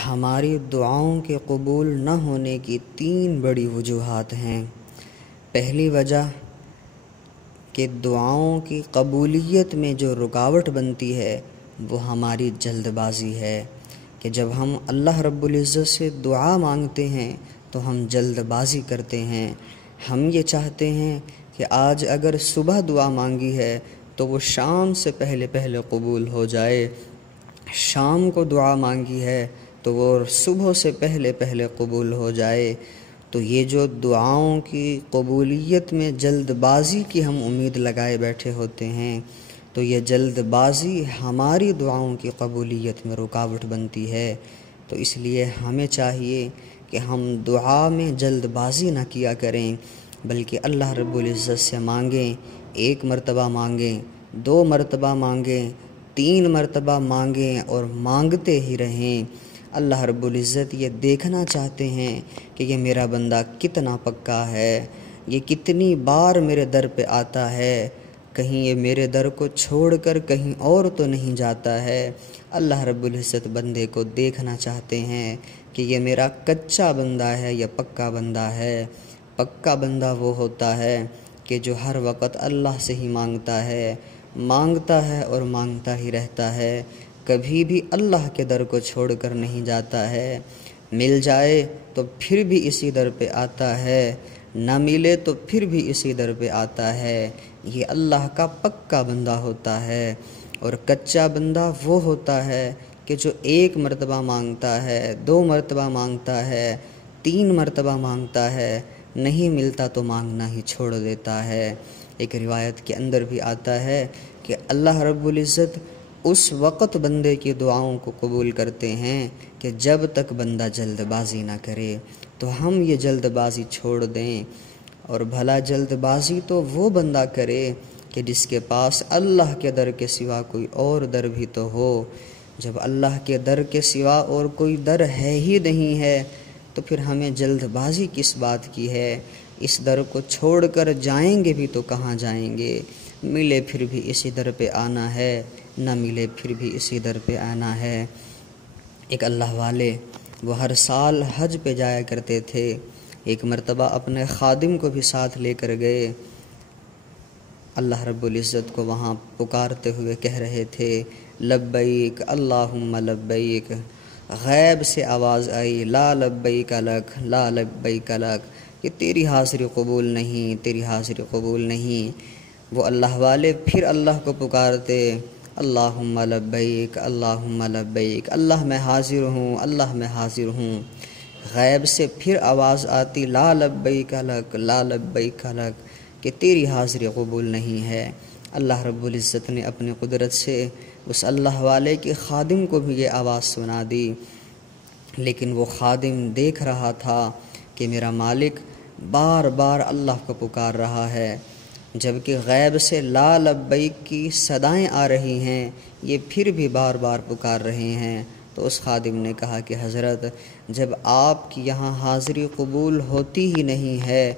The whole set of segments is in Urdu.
ہماری دعاؤں کے قبول نہ ہونے کی 3 بڑی وجوہات ہیں۔ پہلی وجہ کہ دعاؤں کی قبولیت میں جو رکاوٹ بنتی ہے وہ ہماری جلد بازی ہے، کہ جب ہم اللہ رب العزت سے دعا مانگتے ہیں تو ہم جلد بازی کرتے ہیں۔ ہم یہ چاہتے ہیں کہ آج اگر صبح دعا مانگی ہے تو وہ شام سے پہلے قبول ہو جائے، شام کو دعا مانگی ہے تو وہ صبح سے پہلے قبول ہو جائے۔ تو یہ جو دعاؤں کی قبولیت میں جلد بازی کی ہم امید لگائے بیٹھے ہوتے ہیں، تو یہ جلد بازی ہماری دعاؤں کی قبولیت میں رکاوٹ بنتی ہے۔ تو اس لیے ہمیں چاہیے کہ ہم دعا میں جلد بازی نہ کیا کریں، بلکہ اللہ رب العزت سے مانگیں، 1 مرتبہ مانگیں، 2 مرتبہ مانگیں، 3 مرتبہ مانگیں اور مانگتے ہی رہیں۔ اللہ رب العزت یہ دیکھنا چاہتے ہیں کہ یہ میرا بندہ کتنا پکا ہے، یہ کتنی بار میرے در پہ آتا ہے، کہیں یہ میرے در کو چھوڑ کر کہیں اور تو نہیں جاتا ہے۔ اللہ رب العزت بندے کو دیکھنا چاہتے ہیں کہ یہ میرا کچا بندہ ہے یا پکا بندہ ہے۔ پکا بندہ وہ ہوتا ہے کہ جو ہر وقت اللہ سے ہی مانگتا ہے اور مانگتا ہی رہتا ہے، کبھی بھی اللہ کے در کو چھوڑ کر نہیں جاتا ہے۔ مل جائے تو پھر بھی اسی در پہ آتا ہے، نہ ملے تو پھر بھی اسی در پہ آتا ہے۔ یہ اللہ کا پکا بندہ ہوتا ہے۔ اور کچا بندہ وہ ہوتا ہے کہ جو 1 مرتبہ مانگتا ہے، 2 مرتبہ مانگتا ہے، 3 مرتبہ مانگتا ہے، نہیں ملتا تو مانگنا ہی چھوڑ دیتا ہے۔ ایک روایت کے اندر بھی آتا ہے کہ اللہ رب العزت اس وقت بندے کی دعاؤں کو قبول کرتے ہیں کہ جب تک بندہ جلد بازی نہ کرے۔ تو ہم یہ جلد بازی چھوڑ دیں، اور بھلا جلد بازی تو وہ بندہ کرے کہ جس کے پاس اللہ کے در کے سوا کوئی اور در بھی تو ہو۔ جب اللہ کے در کے سوا اور کوئی در ہے ہی نہیں ہے تو پھر ہمیں جلد بازی کس بات کی ہے؟ اس در کو چھوڑ کر جائیں گے بھی تو کہاں جائیں گے؟ ملے پھر بھی اسی در پہ آنا ہے، نہ ملے پھر بھی اسی در پہ آنا ہے۔ ایک اللہ والے وہ ہر سال حج پہ جایا کرتے تھے۔ ایک مرتبہ اپنے خادم کو بھی ساتھ لے کر گئے۔ اللہ رب العزت کو وہاں پکارتے ہوئے کہہ رہے تھے، لبیک اللہم لبیک۔ غیب سے آواز آئی، لا لبیک لک، لا لبیک لک، کہ تیری حاضری قبول نہیں، تیری حاضری قبول نہیں۔ وہ اللہ والے پھر اللہ کو پکارتے، اللہم لبیک، اللہم لبیک، اللہ میں حاضر ہوں، اللہ میں حاضر ہوں۔ غیب سے پھر آواز آتی، لا لبیک لک، لا لبیک لک، کہ تیری حاضری قبول نہیں ہے۔ اللہ رب العزت نے اپنی قدرت سے اس اللہ والے کے خادم کو بھی یہ آواز سنا دی، لیکن وہ خادم دیکھ رہا تھا کہ میرا مالک بار بار اللہ کو پکار رہا ہے، جبکہ غیب سے لا لبیک کی صدائیں آ رہی ہیں، یہ پھر بھی بار بار پکار رہے ہیں۔ تو اس خادم نے کہا کہ حضرت، جب آپ کی یہاں حاضری قبول ہوتی ہی نہیں ہے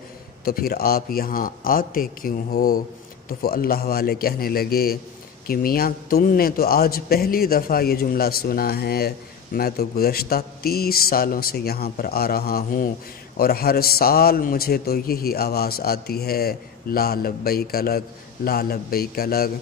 تو پھر آپ یہاں آتے کیوں ہو؟ تو وہ اللہ والے کہنے لگے کہ میاں تم نے تو آج پہلی دفعہ یہ جملہ سنا ہے، میں تو گزشتہ 30 سالوں سے یہاں پر آ رہا ہوں، اور ہر سال مجھے تو یہی آواز آتی ہے، لا لبیک لک، لا لبیک لک۔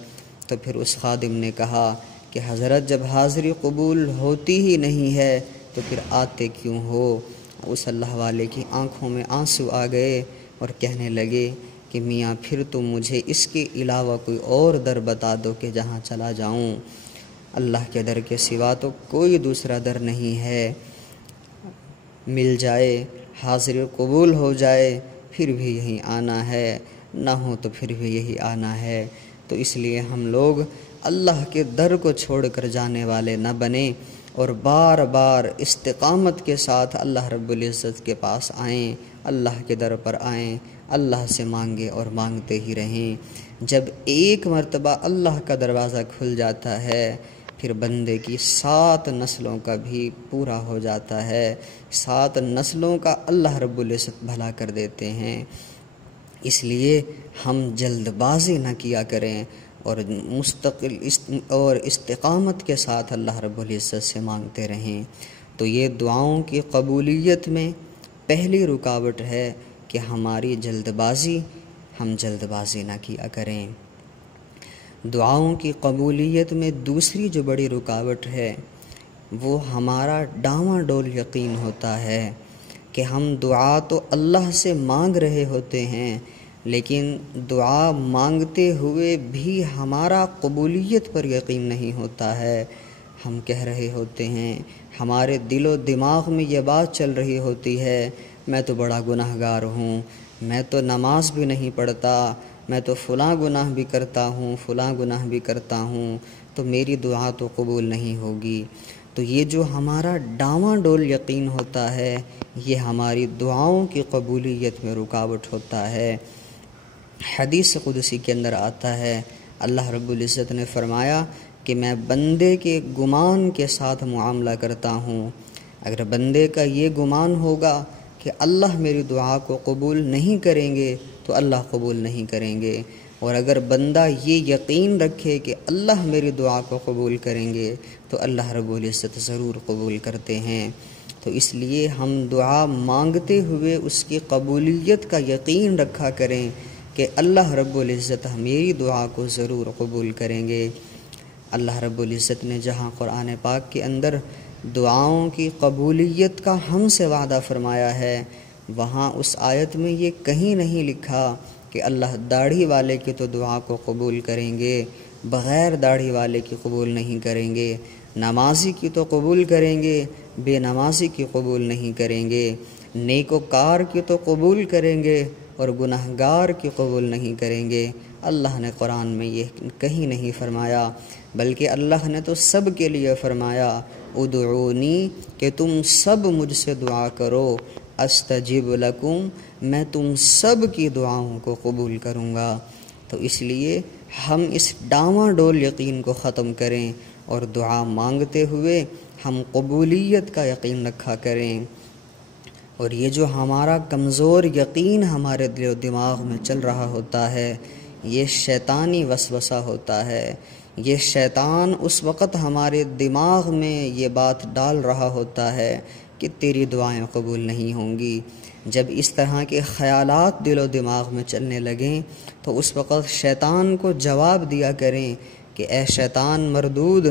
تو پھر اس خادم نے کہا کہ حضرت جب حاضری قبول ہوتی ہی نہیں ہے تو پھر آتے کیوں ہو؟ اس اللہ والے کی آنکھوں میں آنسو آ گئے اور کہنے لگے کہ میاں پھر تم مجھے اس کے علاوہ کوئی اور در بتا دو کہ جہاں چلا جاؤں۔ اللہ کے در کے سوا تو کوئی دوسرا در نہیں ہے، مل جائے، حاضری قبول ہو جائے پھر بھی یہی آنا ہے، نہ ہو تو پھر بھی یہی آنا ہے۔ تو اس لیے ہم لوگ اللہ کے در کو چھوڑ کر جانے والے نہ بنیں، اور بار بار استقامت کے ساتھ اللہ رب العزت کے پاس آئیں، اللہ کے در پر آئیں، اللہ سے مانگیں اور مانگتے ہی رہیں۔ جب 1 مرتبہ اللہ کا دروازہ کھل جاتا ہے پھر بندے کی 7 نسلوں کا بھی پورا ہو جاتا ہے، 7 نسلوں کا اللہ رب العزت بھلا کر دیتے ہیں۔ اس لیے ہم جلد بازی نہ کیا کریں اور استقامت کے ساتھ اللہ رب العزت سے مانگتے رہیں۔ تو یہ دعاؤں کی قبولیت میں پہلی رکاوٹ ہے کہ ہماری جلد بازی، ہم جلد بازی نہ کیا کریں۔ دعاؤں کی قبولیت میں دوسری جو بڑی رکاوٹ ہے وہ ہمارا ڈاواں ڈول یقین ہوتا ہے کہ ہم دعا تو اللہ سے مانگ رہے ہوتے ہیں، لیکن دعا مانگتے ہوئے بھی ہمارا قبولیت پر یقین نہیں ہوتا ہے۔ ہم کہہ رہے ہوتے ہیں، ہمارے دل و دماغ میں یہ بات چل رہی ہوتی ہے، میں تو بڑا گناہ گار ہوں، میں تو نماز بھی نہیں پڑھتا، میں تو فلاں گناہ بھی کرتا ہوں، فلاں گناہ بھی کرتا ہوں، تو میری دعا تو قبول نہیں ہوگی۔ تو یہ جو ہمارا ڈاواں ڈول یقین ہوتا ہے یہ ہماری دعاؤں کی قبولیت میں رکاوٹ ہوتا ہے۔ حدیث قدسی کے اندر آتا ہے، اللہ رب العزت نے فرمایا کہ میں بندے کے گمان کے ساتھ معاملہ کرتا ہوں۔ اگر بندے کا یہ گمان ہوگا کہ اللہ میری دعا کو قبول نہیں کریں گے تو اللہ قبول نہیں کریں گے، اور اگر بندہ یہ یقین رکھے کہ اللہ میری دعا کو قبول کریں گے تو اللہ رب العزت ضرور قبول کرتے ہیں۔ تو اس لیے ہم دعا مانگتے ہوئے اس کی قبولیت کا یقین رکھا کریں کہ اللہ رب العزت میری دعا کو ضرور قبول کریں گے۔ اللہ رب العزت نے جہاں قرآن پاک کے اندر دعاؤں کی قبولیت کا ہم سے وعدہ فرمایا ہے، وہاں اس آیت میں یہ کہیں نہیں لکھا کہ اللہ داڑھی والے کی تو دعا کو قبول کریں گے، بغیر داڑھی والے کی قبول نہیں کریں گے، نمازی کی تو قبول کریں گے، بے نمازی کی قبول نہیں کریں گے، نیکوکار کی تو قبول کریں گے اور گناہگار کی قبول نہیں کریں گے۔ اللہ نے قرآن میں یہ کہیں نہیں فرمایا، بلکہ اللہ نے تو سب کے لیے فرمایا، ادعونی، کہ تم سب مجھ سے دعا کرو، استجب لکم، میں تم سب کی دعاؤں کو قبول کروں گا۔ تو اس لیے ہم اس ڈاواں ڈول یقین کو ختم کریں اور دعا مانگتے ہوئے ہم قبولیت کا یقین رکھا کریں۔ اور یہ جو ہمارا کمزور یقین ہمارے دل و دماغ میں چل رہا ہوتا ہے یہ شیطانی وسوسہ ہوتا ہے۔ یہ شیطان اس وقت ہمارے دماغ میں یہ بات ڈال رہا ہوتا ہے کہ تیری دعائیں قبول نہیں ہوں گی۔ جب اس طرح کے خیالات دل و دماغ میں چلنے لگیں تو اس وقت شیطان کو جواب دیا کریں کہ اے شیطان مردود،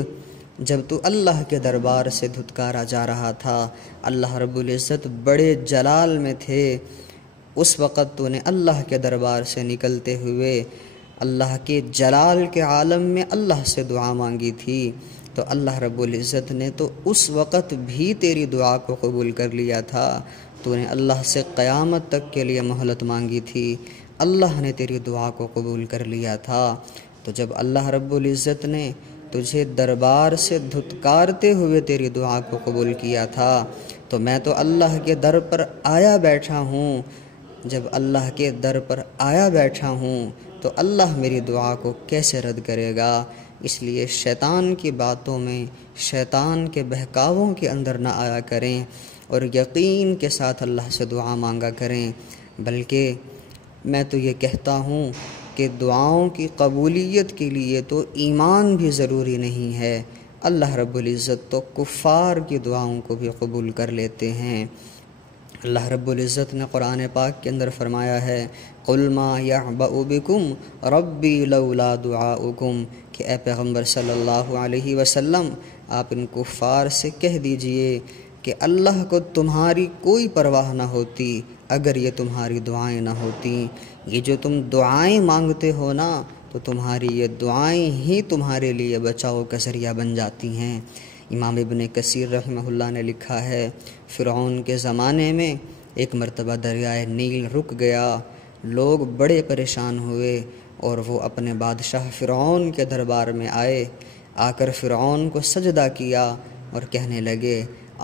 جب تو اللہ کے دربار سے دھتکارا جا رہا تھا، اللہ رب العزت بڑے جلال میں تھے، اس وقت تو نے اللہ کے دربار سے نکلتے ہوئے اللہ کے جلال کے عالم میں اللہ سے دعا مانگی تھی، تو اللہ رب العزت نے تو اس وقت بھی تیری دعا کو قبول کر لیا تھا۔ تو نے اللہ سے قیامت تک کے لیے مہلت مانگی تھی، اللہ نے تیری دعا کو قبول کر لیا تھا۔ تو جب اللہ رب العزت نے تجھے دربار سے دھتکارتے ہوئے تیری دعا کو قبول کیا تھا تو میں تو اللہ کے در پر آیا بیٹھا ہوں۔ جب اللہ کے در پر آیا بیٹھا ہوں تو اللہ میری دعا کو کیسے رد کرے گا؟ اس لیے شیطان کی باتوں میں، شیطان کے بہکاووں کے اندر نہ آیا کریں اور یقین کے ساتھ اللہ سے دعا مانگا کریں۔ بلکہ میں تو یہ کہتا ہوں کہ دعاؤں کی قبولیت کے لیے تو ایمان بھی ضروری نہیں ہے، اللہ رب العزت تو کفار کی دعاؤں کو بھی قبول کر لیتے ہیں۔ اللہ رب العزت نے قرآن پاک کے اندر فرمایا ہے، قُلْ مَا يَعْبَأُ بِكُمْ رَبِّي لَوْلَا دُعَاؤُكُمْ، کہ اے پیغمبر صلی اللہ علیہ وسلم آپ ان کفار سے کہہ دیجئے کہ اللہ کو تمہاری کوئی پرواہ نہ ہوتی اگر یہ تمہاری دعائیں نہ ہوتیں۔ یہ جو تم دعائیں مانگتے ہو نا تو تمہاری یہ دعائیں ہی تمہارے لیے بچاؤ کا ذریعہ بن جاتی ہیں۔ امام ابن کثیر رحمہ اللہ نے لکھا ہے، فرعون کے زمانے میں ایک مرتبہ دریائے نیل رک گیا، لوگ بڑے پریشان ہوئے اور وہ اپنے بادشاہ فرعون کے دربار میں آئے، آ کر فرعون کو سجدہ کیا اور کہنے لگے،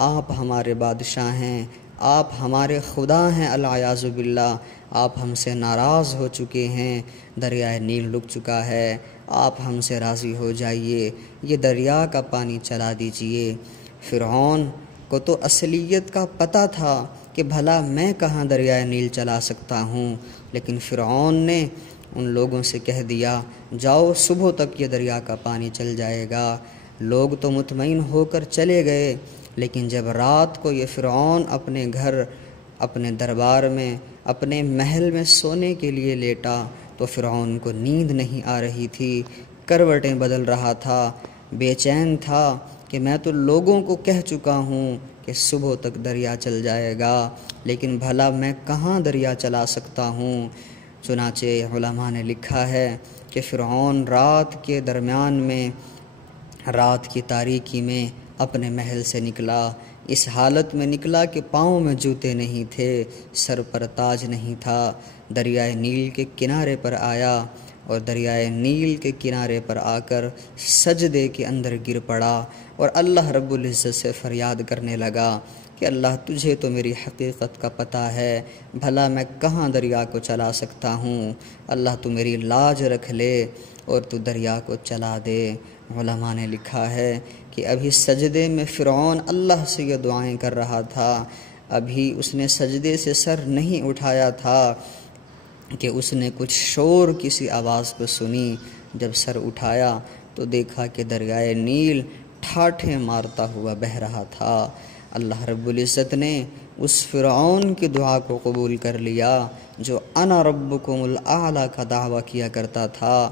آپ ہمارے بادشاہ ہیں، آپ ہمارے خدا ہیں، العیاذ باللہ، آپ ہم سے ناراض ہو چکے ہیں، دریائے نیل رک چکا ہے، آپ ہم سے راضی ہو جائیے، یہ دریا کا پانی چلا دیجئے۔ فرعون کو تو اصلیت کا پتہ تھا کہ بھلا میں کہاں دریائے نیل چلا سکتا ہوں، لیکن فرعون نے ان لوگوں سے کہہ دیا، جاؤ صبح تک یہ دریا کا پانی چل جائے گا۔ لوگ تو مطمئن ہو کر چلے گئے، لیکن جب رات کو یہ فرعون اپنے گھر، اپنے دربار میں، اپنے محل میں سونے کے لیے لیٹا تو فرعون کو نیند نہیں آ رہی تھی، کروٹیں بدل رہا تھا، بے چین تھا کہ میں تو لوگوں کو کہہ چکا ہوں کہ صبح تک دریا چل جائے گا، لیکن بھلا میں کہاں دریا چلا سکتا ہوں۔ چنانچہ علماء نے لکھا ہے کہ فرعون رات کے درمیان میں، رات کی تاریکی میں اپنے محل سے نکلا، اس حالت میں نکلا کہ پاؤں میں جوتے نہیں تھے، سر پر تاج نہیں تھا، دریائے نیل کے کنارے پر آیا اور دریائے نیل کے کنارے پر آ کر سجدے کے اندر گر پڑا اور اللہ رب العزت سے فریاد کرنے لگا کہ اللہ تجھے تو میری حقیقت کا پتہ ہے، بھلا میں کہاں دریا کو چلا سکتا ہوں، اللہ تو میری لاج رکھ لے اور تو دریا کو چلا دے۔ علماء نے لکھا ہے کہ ابھی سجدے میں فرعون اللہ سے یہ دعائیں کر رہا تھا، ابھی اس نے سجدے سے سر نہیں اٹھایا تھا کہ اس نے کچھ شور کسی آواز کو سنی، جب سر اٹھایا تو دیکھا کہ دریائے نیل ٹھاٹھیں مارتا ہوا بہہ رہا تھا۔ اللہ رب العزت نے اس فرعون کی دعا کو قبول کر لیا جو انا ربکم الاعلیٰ کا دعویٰ کیا کرتا تھا۔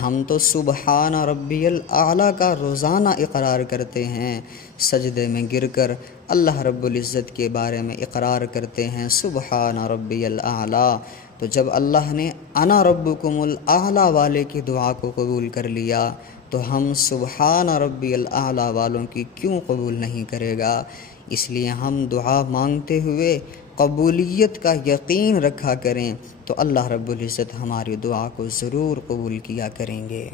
ہم تو سبحان ربی الاعلیٰ کا روزانہ اقرار کرتے ہیں، سجدے میں گر کر اللہ رب العزت کے بارے میں اقرار کرتے ہیں سبحان ربی الاعلیٰ۔ تو جب اللہ نے انا ربکم الاعلیٰ والے کی دعا کو قبول کر لیا تو ہم سبحان ربی الاعلیٰ والوں کی کیوں قبول نہیں کرے گا؟ اس لیے ہم دعا مانگتے ہوئے قبولیت کا یقین رکھا کریں تو اللہ رب العزت ہماری دعا کو ضرور قبول کیا کریں گے۔